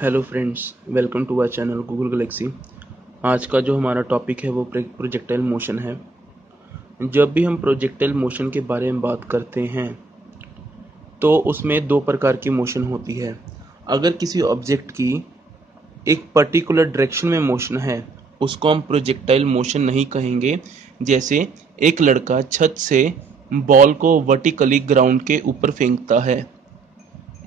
Hello friends, welcome to our channel Google Galaxy. आज का जो हमारा टॉपिक है वो प्रोजेक्टाइल मोशन है। जब भी हम प्रोजेक्टाइल मोशन के बारे में बात करते हैं तो उसमें दो प्रकार की मोशन होती है। अगर किसी ऑब्जेक्ट की एक पर्टिकुलर डायरेक्शन में मोशन है उसको हम प्रोजेक्टाइल मोशन नहीं कहेंगे। जैसे एक लड़का छत से बॉल को वर्टिकली ग्राउंड के ऊपर फेंकता है।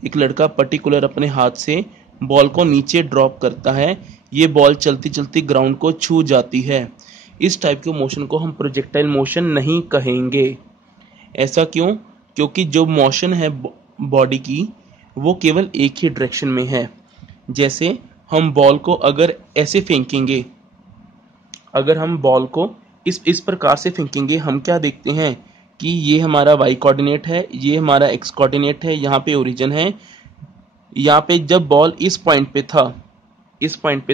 एक लड़का पर्टिकुलर अपने हाथ से बॉल को नीचे ड्रॉप करता है, ये बॉल चलती चलती ग्राउंड को छू जाती है। इस टाइप के मोशन को हम प्रोजेक्टाइल मोशन नहीं कहेंगे। ऐसा क्यों? क्योंकि जो मोशन है बॉडी की वो केवल एक ही डायरेक्शन में है। जैसे हम बॉल को अगर ऐसे फेंकेंगे, अगर हम बॉल को इस प्रकार से फेंकेंगे, हम क्या देखते हैं कि ये हमारा वाई कोऑर्डिनेट है, ये हमारा एक्स कोऑर्डिनेट है, यहाँ पे ओरिजिन है। यहाँ पे जब बॉल इस पॉइंट पे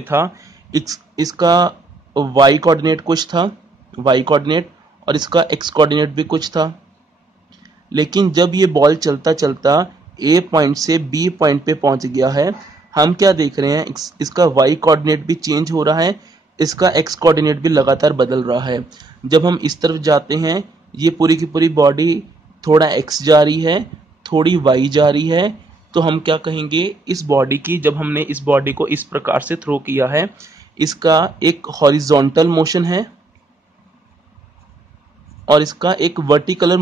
था, इसका वाई कोऑर्डिनेट कुछ था, वाई कोऑर्डिनेट, और इसका एक्स कोऑर्डिनेट भी कुछ था। लेकिन जब ये बॉल चलता चलता ए पॉइंट से बी पॉइंट पे पहुंच गया है, हम क्या देख रहे हैं, इसका वाई कोऑर्डिनेट भी चेंज हो रहा है, इसका एक्स कोऑर्डिनेट भी लगातार बदल रहा है। जब हम इस तरफ जाते हैं, ये पूरी की पूरी बॉडी थोड़ा एक्स जा रही है, थोड़ी वाई जा रही है, तो हम क्या कहेंगे, इस बॉडी की, जब हमने इस बॉडी को इस प्रकार से थ्रो किया है, इसका एक हॉरिजॉन्टल मोशन है और इसका एक वर्टिकल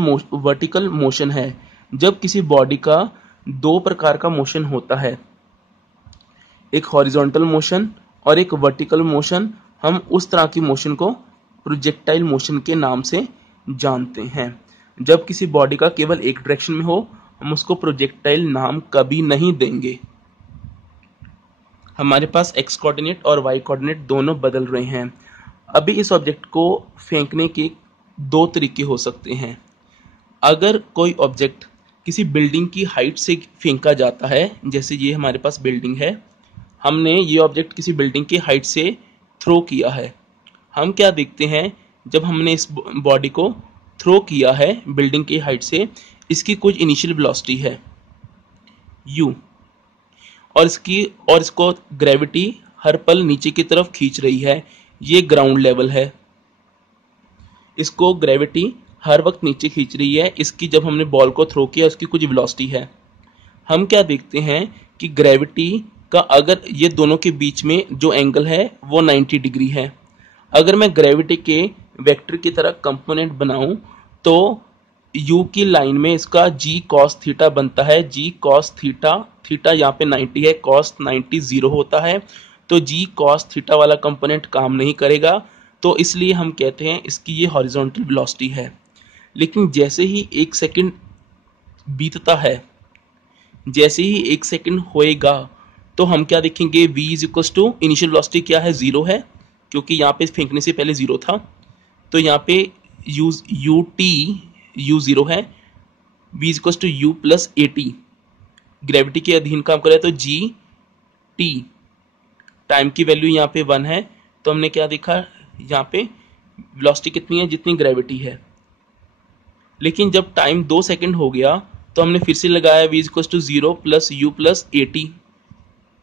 मोशन है। जब किसी बॉडी का दो प्रकार का मोशन होता है, एक हॉरिजॉन्टल मोशन और एक वर्टिकल मोशन, हम उस तरह की मोशन को प्रोजेक्टाइल मोशन के नाम से जानते हैं। जब किसी बॉडी का केवल एक डायरेक्शन में हो, हम उसको प्रोजेक्टाइल नाम कभी नहीं देंगे। हमारे पास एक्स कोऑर्डिनेट और वाई कोऑर्डिनेट दोनों बदल रहे हैं। अभी इस ऑब्जेक्ट को फेंकने के दो तरीके हो सकते हैं। अगर कोई ऑब्जेक्ट किसी बिल्डिंग की हाइट से फेंका जाता है, जैसे ये हमारे पास बिल्डिंग है, हमने ये ऑब्जेक्ट किसी बिल्डिंग की हाइट से थ्रो किया है, हम क्या देखते हैं, जब हमने इस बॉडी को थ्रो किया है बिल्डिंग की हाइट से, इसकी कुछ इनिशियल वेलोसिटी है u, और इसको ग्रेविटी हर पल नीचे की तरफ खींच रही है। ये ग्राउंड लेवल है, इसको ग्रेविटी हर वक्त नीचे खींच रही है। इसकी, जब हमने बॉल को थ्रो किया, उसकी कुछ वेलोसिटी है। हम क्या देखते हैं कि ग्रेविटी का, अगर ये दोनों के बीच में जो एंगल है वो 90 डिग्री है। अगर मैं ग्रेविटी के वेक्टर की तरह कंपोनेंट बनाऊं तो u की लाइन में इसका g cos थीटा बनता है। g cos थीटा, थीटा यहाँ पे 90 है, cos 90 0 होता है, तो g cos थीटा वाला कंपोनेंट काम नहीं करेगा, तो इसलिए हम कहते हैं इसकी ये हॉरिजॉन्टल वेलोसिटी है। लेकिन जैसे ही एक सेकंड बीतता है, जैसे ही एक सेकंड होएगा, तो हम क्या देखेंगे, v is equal to initial velocity क्या है, 0 है, क्योंकि यहाँ पे फेंकने से पहले 0 था, तो यहाँ पे u 0 है, v is equal to u plus a t, gravity के अधीन काम कर रहा है, तो जी टी, टाइम की वैल्यू यहाँ पे 1 है, तो हमने क्या देखा, यहाँ पे वेलोसिटी कितनी है, जितनी ग्रेविटी है। लेकिन जब टाइम 2 सेकंड हो गया, तो हमने फिर से लगाया v is equal to 0 plus u plus a t,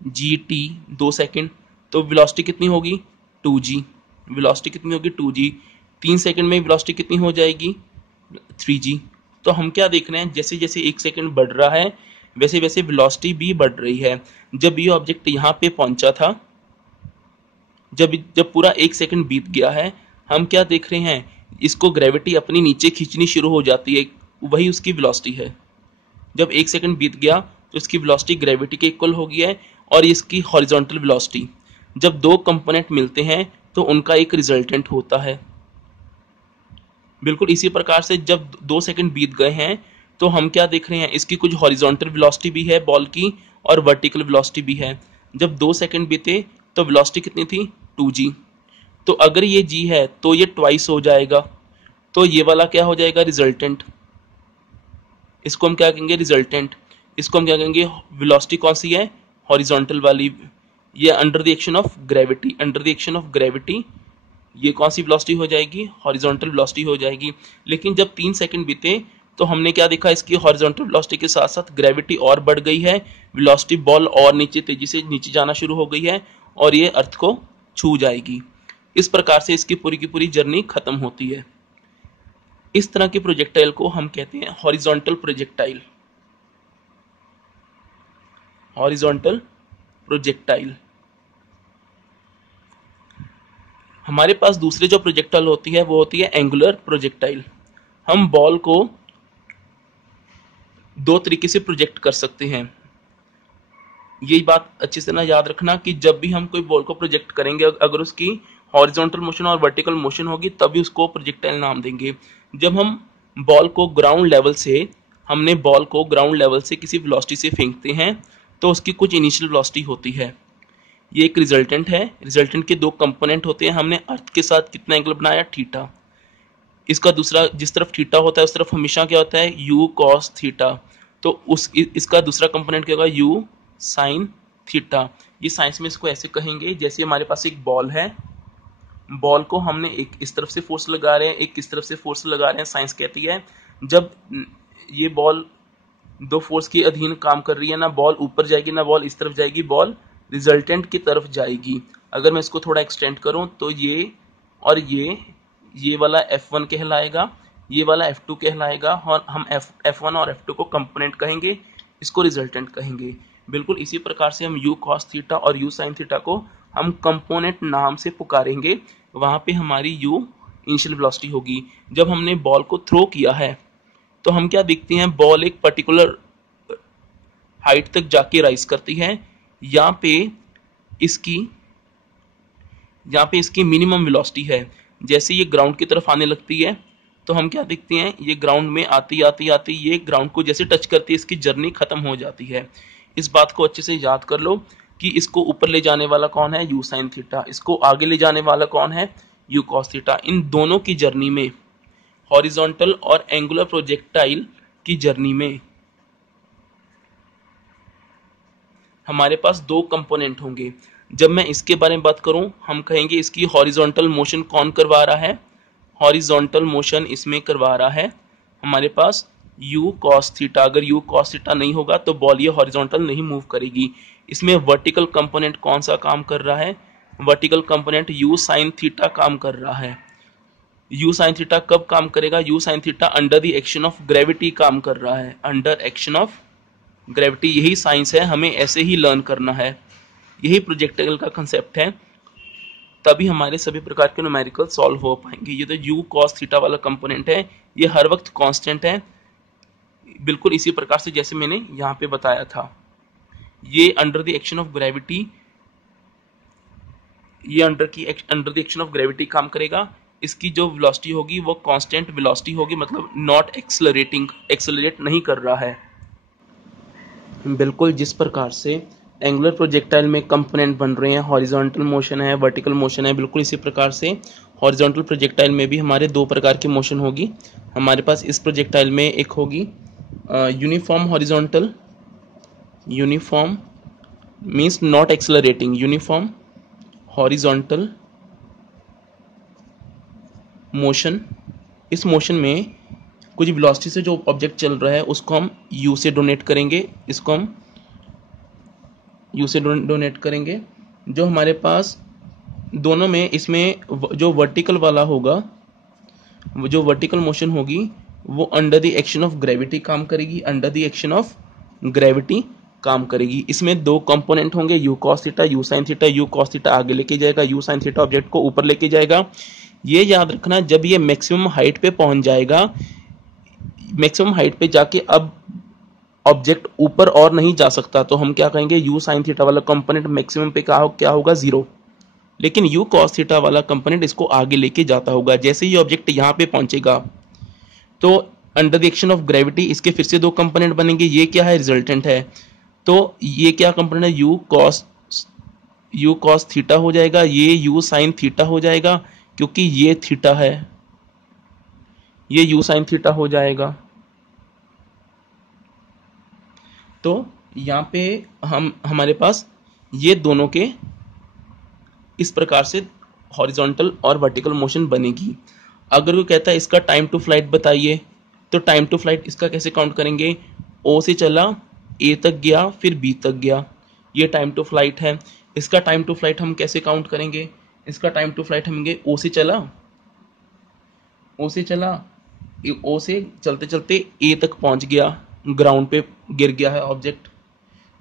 g t 2 second, तो वेलोसिटी कितनी होगी, 2g। वेलोसिटी कितनी होगी, 2g। 3 सेकंड में वेलोसिटी कितनी हो जाएगी, 3g। तो हम क्या देख रहे हैं, जैसे जैसे एक सेकंड बढ़ रहा है, वैसे वैसे वेलोसिटी भी बढ़ रही है। जब ये ऑब्जेक्ट यहाँ पे पहुंचा था, जब पूरा एक सेकंड बीत गया है, हम क्या देख रहे हैं, इसको ग्रेविटी अपनी नीचे खींचनी शुरू हो जाती है, वही उसकी वेलोसिटी है। जब एक सेकंड बीत गया तो इसकी वेलोसिटी ग्रेविटी के इक्वल हो गया है, और इसकी हॉरिजॉन्टल वेलोसिटी, जब दो कंपोनेंट मिलते हैं तो उनका एक रिजल्टेंट होता है। बिल्कुल इसी प्रकार से जब 2 सेकंड बीत गए हैं, तो हम क्या देख रहे हैं, इसकी कुछ हॉरिजॉन्टल वेलोसिटी भी है बॉल की, और वर्टिकल वेलोसिटी भी है। जब 2 सेकंड बीते तो वेलोसिटी कितनी थी, 2g। तो अगर ये g है तो ये ट्वाइस हो जाएगा, तो ये वाला क्या हो जाएगा, रिजल्टेंट। इसको हम क्या कहेंगे, रिजल्टेंट। इसको हम क्या कहेंगे, वेलोसिटी कौन सी है, हॉरिजॉन्टल वाली, ये under the action of gravity, under the action of gravity ये कौन सी वेलोसिटी हो जाएगी, हॉरिजॉन्टल वेलोसिटी हो जाएगी। लेकिन जब 3 सेकंड बीते तो हमने क्या देखा, इसकी हॉरिजॉन्टल वेलोसिटी के साथ साथ ग्रेविटी और बढ़ गई है, वेलोसिटी बॉल और नीचे तेजी से नीचे जाना शुरू हो गई है और ये अर्थ को छू जाएगी। इस प्रकार से इसकी पूरी की पूरी जर्नी खत्म होती है। इस तरह के प्रोजेक्टाइल को हम कहते हैं हॉरिजॉन्टल प्रोजेक्टाइल। Horizontal projectile. हमारे पास दूसरे जो प्रोजेक्टाइल होती है वो होती है एंगुलर प्रोजेक्टाइल। हम बॉल को दो तरीके से प्रोजेक्ट कर सकते हैं। यही बात अच्छे से ना याद रखना कि जब भी हम कोई बॉल को प्रोजेक्ट करेंगे, अगर उसकी हॉरिजॉन्टल मोशन और वर्टिकल मोशन होगी तभी उसको प्रोजेक्टाइल नाम देंगे। जब हम बॉल को ग्राउंड लेवल से हमने बॉल को ग्राउंड लेवल से किसी वेलोसिटी से फेंकते हैं तो उसकी कुछ इनिशियल वेलोसिटी होती है। ये एक रिजल्टेंट है। रिजल्टेंट के दो कंपोनेंट होते हैं। हमने अर्थ के साथ कितना एंगल बनाया, थीटा। इसका दूसरा, जिस तरफ थीटा होता है उस तरफ हमेशा क्या होता है, यू कॉस थीटा। तो इसका दूसरा कंपोनेंट क्या होगा, यू साइन थीटा। ये साइंस में इसको ऐसे कहेंगे, जैसे हमारे पास एक बॉल है, बॉल को हमने एक इस तरफ से फोर्स लगा रहे हैं, एक इस तरफ से फोर्स लगा रहे हैं। साइंस कहती है जब ये बॉल दो फोर्स के अधीन काम कर रही है, ना बॉल ऊपर जाएगी ना बॉल इस तरफ जाएगी, बॉल रिजल्टेंट की तरफ जाएगी। अगर मैं इसको थोड़ा एक्सटेंड करूं तो ये और ये वाला F1 कहलाएगा, ये वाला F2 कहलाएगा और हम F1 और F2 को कंपोनेंट कहेंगे, इसको रिजल्टेंट कहेंगे। बिल्कुल इसी प्रकार से हम u cos थीटा और u sin थीटा को हम कंपोनेंट नाम से पुकारेंगे। वहां पे हमारी u इनिशियल वेलोसिटी होगी। जब हमने बॉल को थ्रो किया है तो हम क्या देखते हैं, बॉल एक पर्टिकुलर हाइट तक जाके राइज करती है। यहाँ पे इसकी मिनिमम वेलोसिटी है। जैसे ये ग्राउंड की तरफ आने लगती है तो हम क्या देखते हैं, ये ग्राउंड में आती ये ग्राउंड को जैसे टच करती है इसकी जर्नी खत्म हो जाती है। इस बात को अच्छे से याद कर लो कि इसको ऊपर ले जाने वाला कौन है, यू साइन थीटा। इसको आगे ले जाने वाला कौन है, यू कॉस थीटा। इन दोनों की जर्नी में, हॉरिजॉन्टल और एंगुलर प्रोजेक्टाइल की जर्नी में हमारे पास दो कंपोनेंट होंगे। जब मैं इसके बारे में बात करूं, हम कहेंगे इसकी हॉरिजॉन्टल मोशन कौन करवा रहा है, हॉरिजॉन्टल मोशन इसमें करवा रहा है हमारे पास u cos थीटा। अगर u cos थीटा नहीं होगा तो बॉल ये हॉरिजॉन्टल नहीं मूव करेगी। इसमें वर्टिकल कंपोनेंट कौन सा काम कर रहा है, vertical component u sin theta काम कर रहा है। u sin थीटा कब काम करेगा, u sin theta under the action of gravity काम कर रहा है, अंडर एक्शन ऑफ ग्रेविटी। यही साइंस है, हमें ऐसे ही लर्न करना है। यही प्रोजेक्टाइल का कंसेप्ट है, तभी हमारे सभी प्रकार के न्यूमेरिकल सॉल्व हो पाएंगे। ये तो u cos थीटा वाला कंपोनेंट है, ये हर वक्त कांस्टेंट है, बिल्कुल इसी प्रकार से जैसे मैंने यहाँ पे बताया था। ये under the action of gravity, ये under the action of gravity काम करेगा। इसकी जो वेलोसिटी होगी वो कांस्टेंट वेलोसिटी होगी, मतलब नॉट एक्सेलरेटिंग, एक्सेलरेट नहीं कर रहा है। बिल्कुल जिस प्रकार से एंगुलर प्रोजेक्टाइल में कंपोनेंट बन रहे हैं, हॉरिजॉन्टल मोशन है, वर्टिकल मोशन है, बिल्कुल इसी प्रकार से हॉरिजॉन्टल प्रोजेक्टाइल में भी हमारे दो प्रकार की मोशन होगी। हमारे पास इस प्रोजेक्टाइल में एक होगी uniform horizontal, uniform means not accelerating, uniform horizontal motion. इस मोशन में कुछ वेलोसिटी से जो ऑब्जेक्ट चल रहा है उसको हम u से डोनेट करेंगे, इसको हम u से डोनेट करेंगे। जो हमारे पास दोनों में, इसमें जो वर्टिकल वाला होगा, जो वर्टिकल मोशन होगी वो under the action of gravity काम करेगी, under the action of gravity काम करेगी। इसमें दो कंपोनेंट होंगे, u cos theta, u sin theta. u cos theta आगे लेके जाएगा, u sin थीटा ऑब्जेक्ट को ऊपर लेके जाएगा। ये याद रखना, जब ये मैक्सिमम हाइट पे पहुंच जाएगा, मैक्सिमम हाइट पे जाके अब ऑब्जेक्ट ऊपर और नहीं जा सकता, तो हम क्या कहेंगे, u sin थीटा वाला कंपोनेंट मैक्सिमम पे क्या होगा, 0। लेकिन u cos थीटा वाला कंपोनेंट इसको आगे लेके जाता होगा। जैसे ही ऑब्जेक्ट यहाँ पे पहुंचेगा तो under the action of gravity इसके फिर से दो कंपोनेंट बनेंगे। ये क्या है, रिजल्टेंट है। तो ये क्या कंपोनेंट है, u cos थीटा हो जाएगा, ये u sin थीटा हो जाएगा, क्योंकि ये थीटा है, ये u sin थीटा हो जाएगा। तो यहाँ पे हमारे पास ये दोनों के इस प्रकार से हॉरिजॉन्टल और वर्टिकल मोशन बनेगी। अगर कोई कहता है इसका टाइम टू फ्लाइट बताइए, तो टाइम टू फ्लाइट इसका कैसे काउंट करेंगे, ओ से चला ए तक गया फिर बी तक गया, ये टाइम टू फ्लाइट है। इसका टाइम टू फ्लाइट हम कैसे काउंट करेंगे, इसका टाइम टू फ्लाइट हम ओ से चला, ओ से चला, ओ से चलते चलते ए तक पहुंच गया, ग्राउंड पे गिर गया है ऑब्जेक्ट।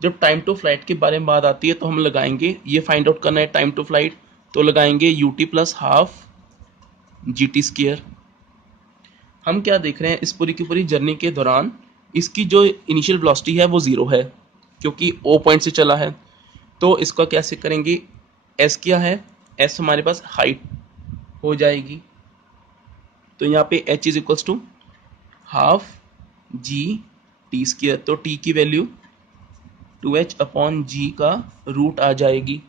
जब टाइम टू फ्लाइट के बारे में बात आती है तो हम लगाएंगे, ये फाइंड आउट करना है टाइम टू फ्लाइट, तो लगाएंगे UT plus half g t square. हम क्या देख रहे हैं, इस पूरी की पूरी जर्नी के दौरान इसकी जो इनिशियल वेलोसिटी है वो 0 है क्योंकि ओ पॉइंट से चला है। तो इसका कैसे करेंगे, एस क्या है, एस हमारे पास हाइट हो जाएगी, तो यहाँ पे h is equals to half g t square, तो t की वैल्यू 2h अपॉन जी का रूट आ जाएगी।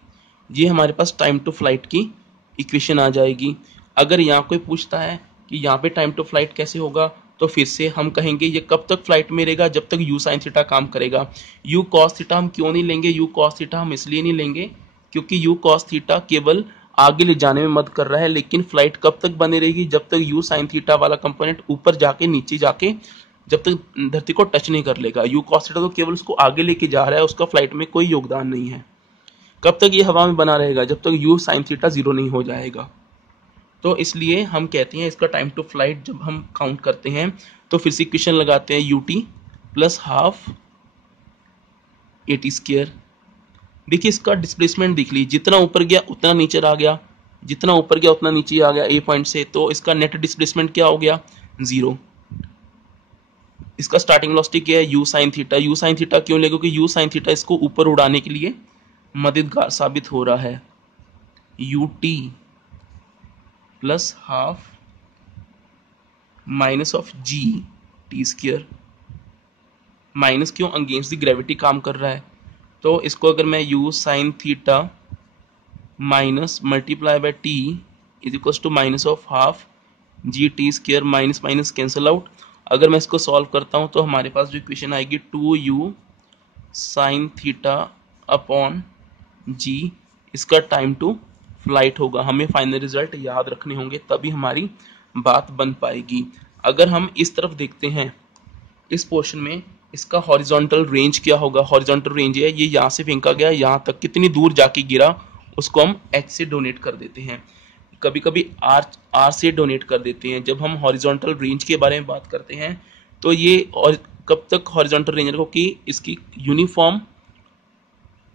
ये हमारे पास टाइम टू फ्लाइट की इक्वेशन आ जाएगी। अगर यहाँ कोई पूछता है कि यहाँ पे टाइम टू फ्लाइट कैसे होगा, तो फिर से हम कहेंगे ये कब तक फ्लाइट में रहेगा, जब तक यू साइन थीटा काम करेगा। यू कॉस थीटा हम क्यों नहीं लेंगे, यू कॉस थीटा हम इसलिए नहीं लेंगे क्योंकि यू कॉस थीटा केवल आगे ले जाने में मदद कर रहा है, लेकिन फ्लाइट कब तक बनी रहेगी, जब तक यू साइन थीटा वाला कंपोनेंट ऊपर जाके नीचे जाके जब तक धरती को टच नहीं कर लेगा। यू कॉस थीटा तो केवल उसको आगे लेके जा रहा है, उसका फ्लाइट में कोई योगदान नहीं है। कब तक ये हवा में बना रहेगा, जब तक यू साइन थीटा 0 नहीं हो जाएगा। तो इसलिए हम कहते हैं इसका टाइम टू फ्लाइट जब हम काउंट करते हैं तो फिर से इक्वेशन लगाते हैं UT plus half A T square. देखिए इसका डिस्प्लेसमेंट देख लीजिए, जितना ऊपर गया उतना नीचे आ गया, जितना ऊपर गया उतना नीचे आ गया ए पॉइंट से, तो इसका नेट डिस्प्लेसमेंट क्या हो गया, 0। इसका स्टार्टिंग वेलोसिटी क्या है, you sine theta. You sine theta क्यों ले, क्योंकि यू साइन थीटा इसको ऊपर उड़ाने के लिए मददगार साबित हो रहा है। U t plus half minus of g t square, minus क्यों, अगेंस्ट द ग्रेविटी काम कर रहा है। तो इसको अगर मैं u sine theta minus multiply by t is equal to minus of half g t square, minus minus cancel out. अगर मैं इसको सॉल्व करता हूं तो हमारे पास जो इक्वेशन आएगी 2u साइन थीटा अपॉन जी, इसका टाइम टू फ्लाइट होगा। हमें फाइनल रिजल्ट याद रखने होंगे तभी हमारी बात बन पाएगी। अगर हम इस तरफ देखते हैं इस पोर्शन में, इसका हॉरिजॉन्टल रेंज क्या होगा, हॉरिजॉन्टल रेंज है ये यहाँ से फेंका गया यहाँ तक, कितनी दूर जाके गिरा उसको हम h से डोनेट कर देते हैं, कभी कभी r से डोनेट कर देते हैं। जब हम हॉरिजॉन्टल रेंज के बारे में बात करते हैं तो ये और कब तक हॉरिजॉन्टल रेंज रखो कि इसकी यूनिफॉर्म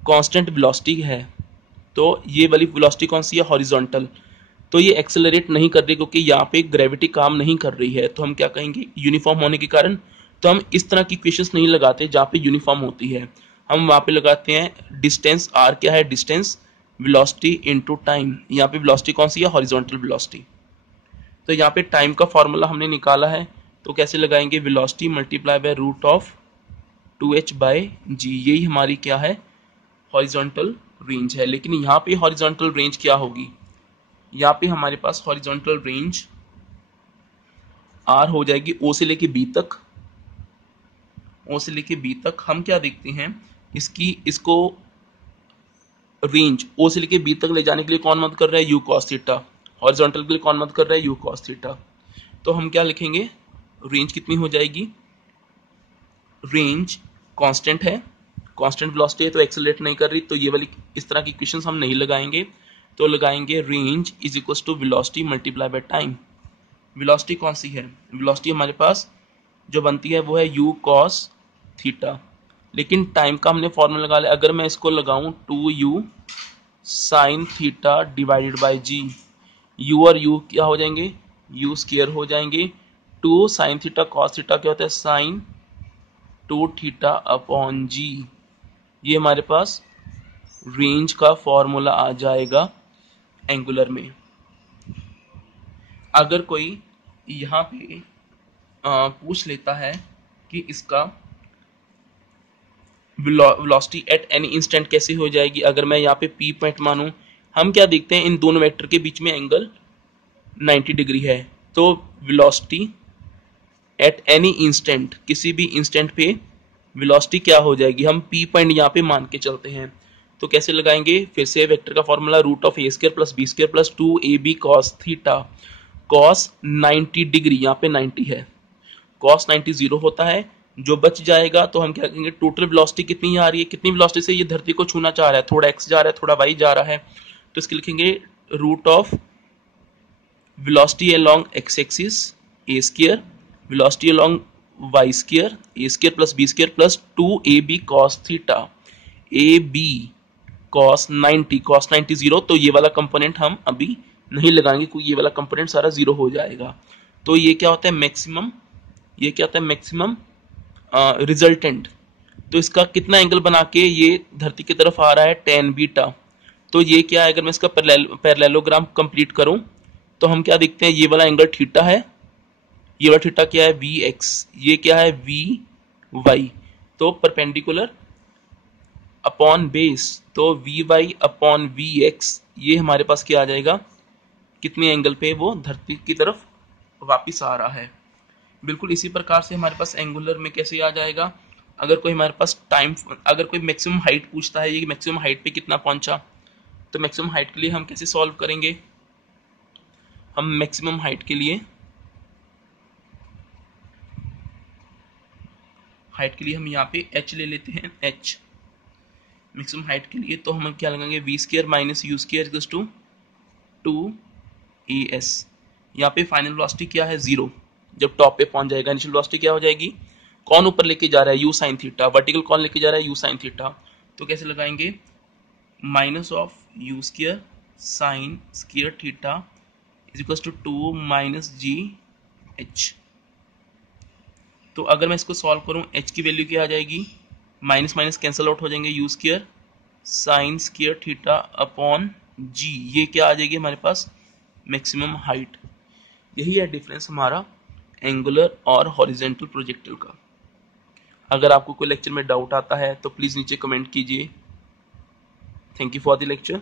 कांस्टेंट वेलोसिटी है, तो ये वाली वेलोसिटी कौन सी है, हॉरिजॉन्टल। तो ये एक्सेलरेट नहीं कर रही क्योंकि यहाँ पे ग्रेविटी काम नहीं कर रही है, तो हम क्या कहेंगे, यूनिफॉर्म होने के कारण। तो हम इस तरह की इक्वेशंस नहीं लगाते जहाँ पे यूनिफॉर्म होती है, हम वहाँ पे लगाते हैं डिस्टेंस r क्या है, डिस्टेंस वेलोसिटी इनटू टाइम। यहाँ पे वेलोसिटी कौन सी है, हॉरिजॉन्टल वेलोसिटी। तो यहाँ पे टाइम का फॉर्मूला हमने निकाला है, तो कैसे लगाएंगे, velocity multiply by root of 2h by G, यही हमारी क्या है, हॉरिजॉन्टल रेंज है। लेकिन यहाँ पे हॉरिजॉन्टल रेंज क्या होगी, यहाँ पे हमारे पास हॉरिजॉन्टल रेंज r हो जाएगी o से लेके b तक, o से लेके b तक। हम क्या देखते हैं, इसको रेंज o से लेके b तक ले जाने के लिए कौन मदद कर रहा है, u cos थीटा। हॉरिजॉन्टल के लिए कौन मदद कर रहा है, u cos थीटा। तो हम क्या लिखेंगे, रेंज कितनी हो जाएगी, रेंज कांस्टेंट है, कांस्टेंट वेलोसिटी है तो एक्सेलरेट नहीं कर रही, तो ये वाली इस तरह की इक्वेशंस हम नहीं लगाएंगे। तो लगाएंगे range is equal to velocity multiply by time. Velocity कौन सी है, वेलोसिटी हमारे पास जो बनती है वो है u cos थीटा, लेकिन टाइम का हमने फॉर्मूला लगा लिया। अगर मैं इसको लगाऊं 2u sine theta divided by g, u और u क्या हो जाएंगे, u स्क्वायर हो जाएंगे। 2 साइन थीटा कॉस थीटा क्या होता है, साइन 2 थीटा अपॉन जी, ये हमारे पास रेंज का फॉर्मूला आ जाएगा एंगुलर में। अगर कोई यहाँ पे पूछ लेता है कि इसका वेलोसिटी एट एनी इंस्टेंट कैसे हो जाएगी, अगर मैं यहाँ पे p पॉइंट मानूं, हम क्या देखते हैं इन दोनों वेक्टर के बीच में एंगल 90 डिग्री है, तो वेलोसिटी एट एनी इंस्टेंट, किसी भी इंस्टेंट पे वेलोसिटी क्या हो जाएगी, हम p पॉइंट यहाँ पे मान के चलते हैं। तो कैसे लगाएंगे, फिर से वेक्टर का formula root of a square plus b square plus 2ab cos theta, cos 90 degree, यहाँ पे 90 है cos 90 0 होता है, जो बच जाएगा तो हम क्या कहेंगे, टोटल वेलोसिटी कितनी आ रही है, कितनी वेलोसिटी से ये धरती को छूना चाह रहा है, थोड़ा x जा रहा है थोड़ा y जा रहा है, तो इसके लिखेंगे root of velocity along x axis a square, velocity along y square a square plus b square plus 2ab cos theta, ab cos 90 0, तो ये वाला कंपोनेंट हम अभी नहीं लगाएंगे क्योंकि ये वाला कंपोनेंट सारा जीरो हो जाएगा। तो ये क्या होता है मैक्सिमम, ये क्या होता है मैक्सिमम रिजल्टेंट। तो इसका कितना एंगल बना के ये धरती की तरफ आ रहा है, tan बीटा। तो ये क्या है, अगर मैं इसका पैरेललोग्राम कंप्लीट करूं तो हम क्या देखते हैं, ये वाला एंगल थीटा है, ये वाला थीटा क्या है Vx, ये क्या है Vy। तो परपेंडिकुलर अपॉन बेस, तो Vy अपॉन Vx ये हमारे पास क्या आ जाएगा, कितने एंगल पे वो धरती की तरफ वापिस आ रहा है। बिल्कुल इसी प्रकार से हमारे पास एंगुलर में कैसे आ जाएगा, अगर कोई हमारे पास टाइम, अगर कोई मैक्सिमम हाइट पूछता है, ये मैक्सिमम हाइट पे कितना पहुंचा, तो मैक्सिमम हाइट के लिए हम कैसे सॉल्व करेंगे, हम मैक्सिमम हाइट के लिए हम यहाँ पे h ले लेते हैं, h मैक्सिमम हाइट के लिए। तो हम क्या लगाएंगे, v square minus u square equals to 2as। यहाँ पे फाइनल वेलोसिटी क्या है 0, जब टॉप पे पहुंच जाएगा इनिशियल वेलोसिटी क्या हो जाएगी, कौन ऊपर लेके जा रहा है u sin थीटा, वर्टिकल कौन लेके जा रहा है u sin थीटा। तो कैसे लगाएंगे, minus of u square sin square theta is equals to 2 minus g h. तो अगर मैं इसको सॉल्व करूं, h की वैल्यू क्या आ जाएगी, माइनस माइनस कैंसिल आउट हो जाएंगे, u square sine square theta upon g, ये क्या आ जाएगी हमारे पास मैक्सिमम हाइट। यही है डिफरेंस हमारा एंगुलर और हॉरिजॉन्टल प्रोजेक्टाइल का। अगर आपको कोई लेक्चर में डाउट आता है तो प्लीज नीचे कमेंट कीजिए। Thank you for the lecture.